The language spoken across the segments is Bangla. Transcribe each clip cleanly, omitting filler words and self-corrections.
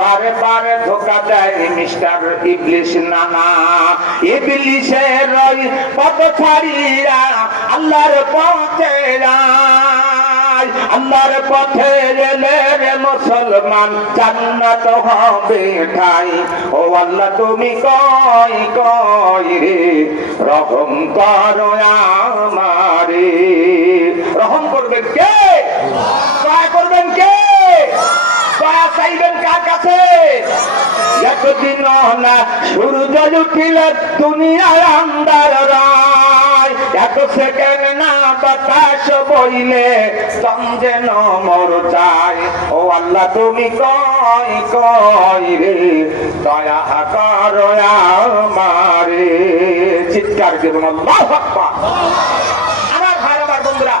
বারে বারে ধোকা দেয় মিস্টার ইবলিশ নানা। ইবলিশের পথ ছাড়িয়া আল্লাহর পথে যায়, আল্লাহর পথে গেলে রে মুসলমান জান্নাত হবে ঠাই। ও আল্লাহ তুমি কই কই রে রহম করো আমারে। রহম করবেন কে? দয়া করবেন কে? দয়া চাইবেন কার কাছে? এতদিন না সূর্য উঠিলে দুনিয়ার আন্ধার রায়, এত সেকেন্ড না বাতাস বইলে সঞ্জে নমর যায়। ও আল্লাহ তুমি কই কই রে দয়া করো আমারে। চিৎকার করুন আল্লাহু আকবার। আমার ভাই আমার বন্ধুরা,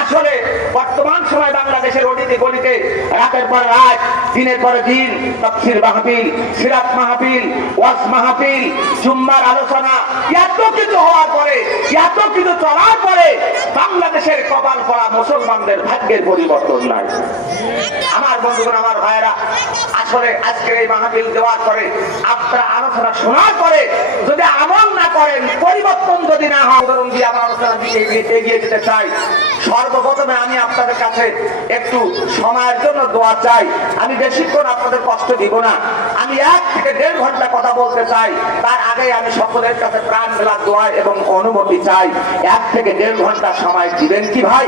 আসলে বর্তমান সময় বাংলাদেশের অলিতে গলিতে রাতের পর রাত দিনের পর দিন তাফসীর মাহফিল, সিরাত মাহফিল, ওয়াজ মাহফিল, জুম্মার আলোচনা, এত কিছু হওয়ার পরে, এত কিছু চলার পরে বাংলাদেশের কপাল পড়া মুসলমানদের ভাগ্যের পরিবর্তন নাই। আমার বন্ধুগণ, আমার ভাইয়েরা, আসলে আজকের এই মাহফিল দেওয়ার পরে, আপনারা আলোচনা শোনার পরে যদি আমল না করেন, পরিবর্তন যদি না হয়, উদাহরণ দিয়ে আমার আলোচনা দিকে এগিয়ে যেতে চাই। সর্বপ্রথমে আমি আপনাদের কাছে একটু সময়ের জন্য দোয়া চাই। আমি বেশিক্ষণ আপনাদের কষ্ট দিব না, আমি 1 থেকে 1.5 ঘন্টা কথা বলতে চাই। তার আগে আমি সকলের কাছে প্রাণ মেলা দোয়া এবং অনুমতি চাই। 1 থেকে 1.5 ঘন্টা সময় দিবেন কি ভাই?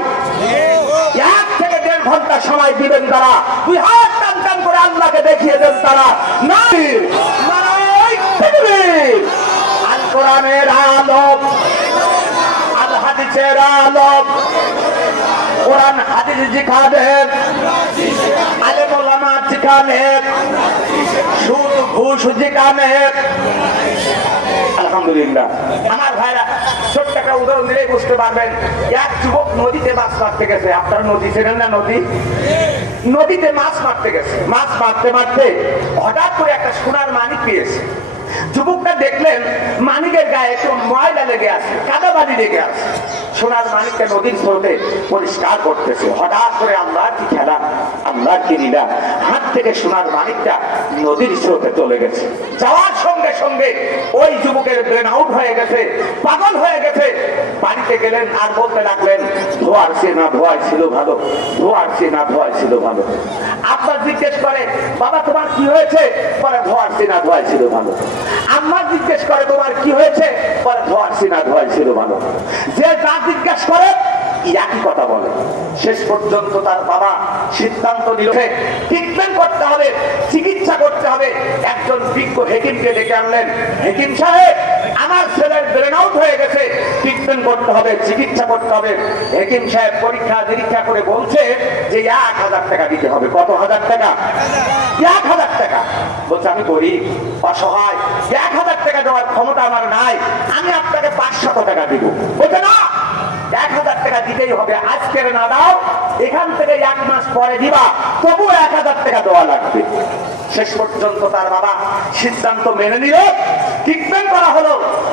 1 থেকে 1.5 ঘন্টা সময় দিবেন তারা। 2 হাত টান টান করে আল্লাহকে দেখিয়ে দেন তারা। আল কোরআনের আলো, আল হাদিসের আলো, কোরআন হাদিস শিখাবেন, আলেম ওলামা শিখাবেন, সুদ ঘুষ শিখাবেন। আলহামদুলিল্লাহ। আমার ভাইরা, ছোট্ট একটা উদাহরণ দিলেই বুঝতে পারবেন। এক যুবক নদীতে মাছ মারতে গেছে। আপনারা নদী ছিলেন না? নদীতে মাছ মারতে গেছে। মাছ মারতে মারতে হঠাৎ করে একটা সোনার মানিক পেয়েছে। যুবকটা দেখলেন মানিকের গায়ে একটু ময়লা লেগে আছে, কাদাবালি লেগে আছে। সোনার মানিকটা নদীর স্রোতে পরিষ্কার করতেছে। হঠাৎ করে আল্লাহর কি খেলা, আল্লাহর কি লীলা, হাত থেকে সোনার মানিকটা নদীর স্রোতে চলে গেছে। যাওয়ার সঙ্গে সঙ্গে ওই যুবকের ব্রেন আউট হয়ে গেছে, পাগল হয়ে গেছে। বাড়িতে গেলেন আর বলতে লাগলেন, ধোয়ার সে না ধোয়াই ছিল ভালো, ধোয়ার সে না ধোয়াই ছিল ভালো। আব্বা জিজ্ঞেস করে, বাবা তোমার কি হয়েছে? বলে ধোয়ার সে না ধোয়াই ছিল ভালো। আম্মা জিজ্ঞেস করে, তোমার কি হয়েছে? বলে ধোয়ার সে না ধোয়াই ছিল ভালো। যে যা জিজ্ঞেস করে একই কথা বলে। শেষ পর্যন্ত তার বাবা সিদ্ধান্ত নিল ট্রিটমেন্ট করতে হবে, চিকিৎসা করতে হবে। একজন বিজ্ঞ হেকিমকে ডেকে আনলেন। হেকিম সাহেব, আমার ছেলের ব্রেন আউট হয়ে গেছে, ট্রিটমেন্ট করতে হবে, চিকিৎসা করতে হবে। হেকিম সাহেব পরীক্ষা নিরীক্ষা করে বলছে যে 1000 টাকা দিতে হবে। কত হাজার টাকা? 1000 টাকা। বলছে আমি গরিব, অসহায়, 1000 টাকা দেওয়ার ক্ষমতা আমার নাই, আমি আপনাকে 500 টাকা দিব। বলছে না, 1000 টাকা দিতেই হবে। আজকের না দাও, এখান থেকে 1 মাস পরে দিবা, তবু 1000 টাকা দেওয়া লাগবে। শেষ পর্যন্ত তার বাবা সিদ্ধান্ত মেনে নিল। ট্রিটমেন্ট করা হলো,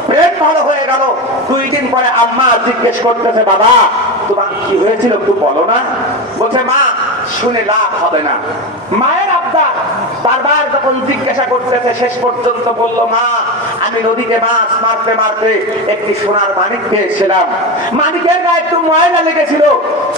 ব্রেন ভালো হয়ে গেল। 2 দিন পরে আম্মা জিজ্ঞেস করতেছে, বাবা তোমার কি হয়েছিল একটু বলো না? বলছে মা, শুনে লাভ হবে না। মায়ের আবদার বারবার যখন জিজ্ঞাসা করতেছে, শেষ পর্যন্ত বলল, মা আমি নদীতে মাছ মারতে মারতে একটি সোনার মানিক পেয়েছিলাম। মানিকের গায়ে একটু ময়লা লেগেছিল।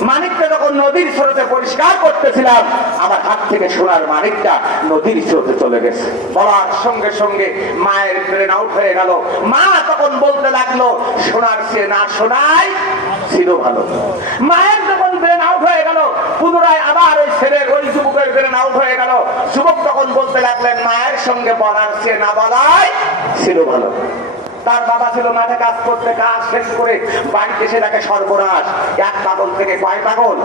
মানিকটা যখন নদীর স্রোতে পরিষ্কার করতেছিলাম, আমার হাত থেকে সোনার মানিকটা নদীর স্রোতে চলে গেছে। বলার সঙ্গে সঙ্গে মায়ের ব্রেন আউট হয়ে গেল। মা তখন বলতে লাগলো, সোনার চেয়ে না শোনাই ছিল ভালো। মায়ের যখন ব্রেন আউট হয়ে গেল, পুনরায় আবার ওই ছেলের, ওই যুবকের ব্রেন আউট হয়ে গেল। যুবক তখন বলতে লাগলেন, মায়ের সঙ্গে বলার চেয়ে না বলাই ছিল ভালো। তার বাবা ছিল মাঠে কাজ করতে, কাজ শেষ করে বাড়িতে এসে তাকে সর্বনাশ। 1 পাগল থেকে কয় পাগল?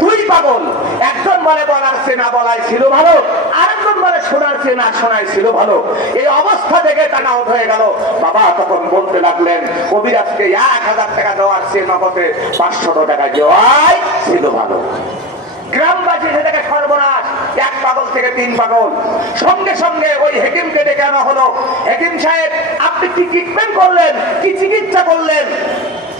2 পাগল। একজন বলে বলার চেয়ে না বলাই ছিল ভালো, আরেকজন বলে শোনার চেয়ে না শোনাই ছিল ভালো। এই অবস্থা থেকে টানা আউট হয়ে গেল। বাবা তখন বলতে লাগলেন, কবিরাজকে 1000 টাকা দেওয়ার চেয়ে নগদে 500 টাকা দেওয়াই ছিল ভালো। গ্রামবাসী সেটাকে সর্বনাশ। 1 পাগল থেকে 3 পাগল। সঙ্গে সঙ্গে ওই হেকিমকে ডেকে আনা হলো। হেকিম সাহেব, আপনি কি ট্রিটমেন্ট করলেন, কি চিকিৎসা করলেন?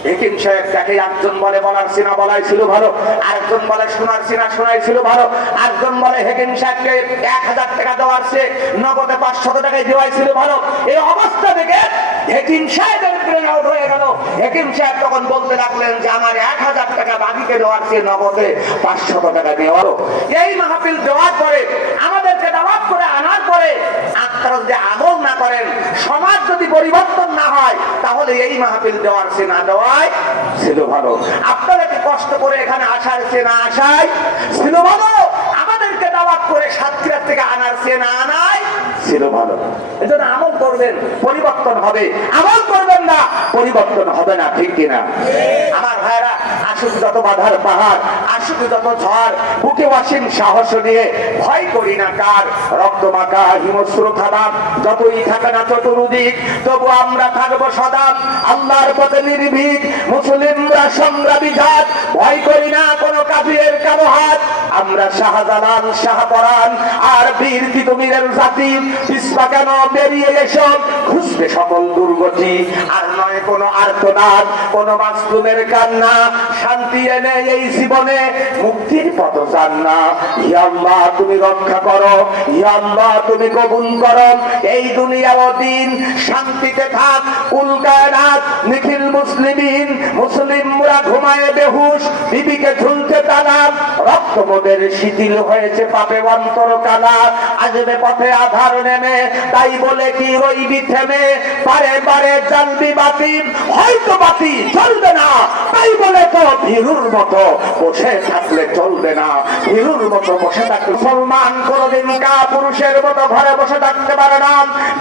হেকিম সাহেব তাকে একজন বলে বলার সিনা বলাই ছিল ভালো, আরেকজন বলে শোনার সিনা শোনাই ছিল ভালো, আরেকজন বলে হেকিম সাহেবকে 1000 টাকা দেওয়ার চেয়ে নগদে 500 টাকায় দেওয়াই ছিল ভালো। এই অবস্থা থেকে হেকিম সাহেবের ব্রেন আউট হয়ে গেল। হেকিম সাহেব তখন বলতে লাগলেন যে আমার 1000 টাকা বাকিকে দেওয়ার চেয়ে নগদে 500 টাকা দেওয়ারও। এই মাহফিল দেওয়ার পরে আমাদেরকে দাওয়াত করে আনার পরে আপনারা যদি আমল না করেন, সমাজ যদি পরিবর্তন না হয়, তাহলে এই মাহফিল দেওয়ার চেয়ে না দেওয়াই ছিল ভালো। আপনারা কি কষ্ট করে এখানে আসার চেয়ে না আসাই ছিল ভালো? আমাদেরকে দাওয়াত করে সাতক্ষীরা থেকে আনার চেয়ে না আনাই ছিল ভালো। এজন্য আমল করবেন, পরিবর্তন হবে। আমল করবেন না, পরিবর্তন হবে না। ঠিক কিনা? আমার ভাইরা, আসুক যত বাধার পাহাড়, আসুক যত ঝড়, বুকে অসীম সাহস নিয়ে ভয় করি না কার। রক্ত মাখা হিমস্রো থাবা যতই থাকে না চতুর্দিক, তবু আমরা থাকবো সদা আল্লাহর পথে নির্ভীক। মুসলিমরা সংগ্রামী জাত, ভয় করি না কোনো কাফিরের কালো হাত। আমরা শাহজালাল, শাহপরান আর বীর তিতুমিরের জাতি। পিছপা কেন বেরিয়ে এসো, খুঁজবে সকল দুর্গতি। আর নয় কোনো আর্তনাদ, কোনো মাসলুমের কান্না। শান্তি এনে এই জীবনে মুক্তির পথ চান না। ইয়া আল্লাহ তুমি রক্ষা করো, ইয়া আল্লাহ তুমি কবুল করো। এই দুনিয়া ও দিন শান্তিতে থাক কুল কায়নাত নিখিল মুসলিমিন। মুসলিমরা ঘুমায় বেহুশ, বিবিকে ঝুলছে তালা। রক্ত মোদের শিথিল হয়েছে পাপে অন্তর কালা। আসবে পথে আধার নেমে, তাই বলে কি রইবি থেমে। পারে পারে জ্বালবি বাতি, হয়তো বাতি চলবে না। তাই বলে তো ভীরুর মতো বসে থাকলে চলবে না। ভীরুর মতো বসে থাকলে মুসলমান কোনদিন কা পুরুষের মতো ঘরে বসে থাকতে পারে না।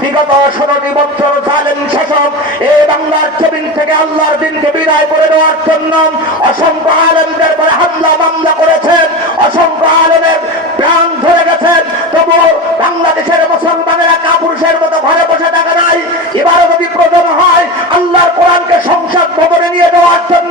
বিগত 16টি বছর জালেম শাসক এই বাংলার জমিন থেকে আল্লাহর দিনকে বিদায় করে দেওয়ার জন্য অসংখ্য আলেমদের পরে হামলা মামলা করেছেন, অসংখ্য আলেমের প্রাণ ধরে গেছেন। তবুও বাংলাদেশের মুসলমানেরা কাপুরুষের মতো ঘরে বসে থাকে নাই। এবারও যদি প্রয়োজন হয় আল্লাহর কোরআনকে সংসদ ভবনে নিয়ে যাওয়ার জন্য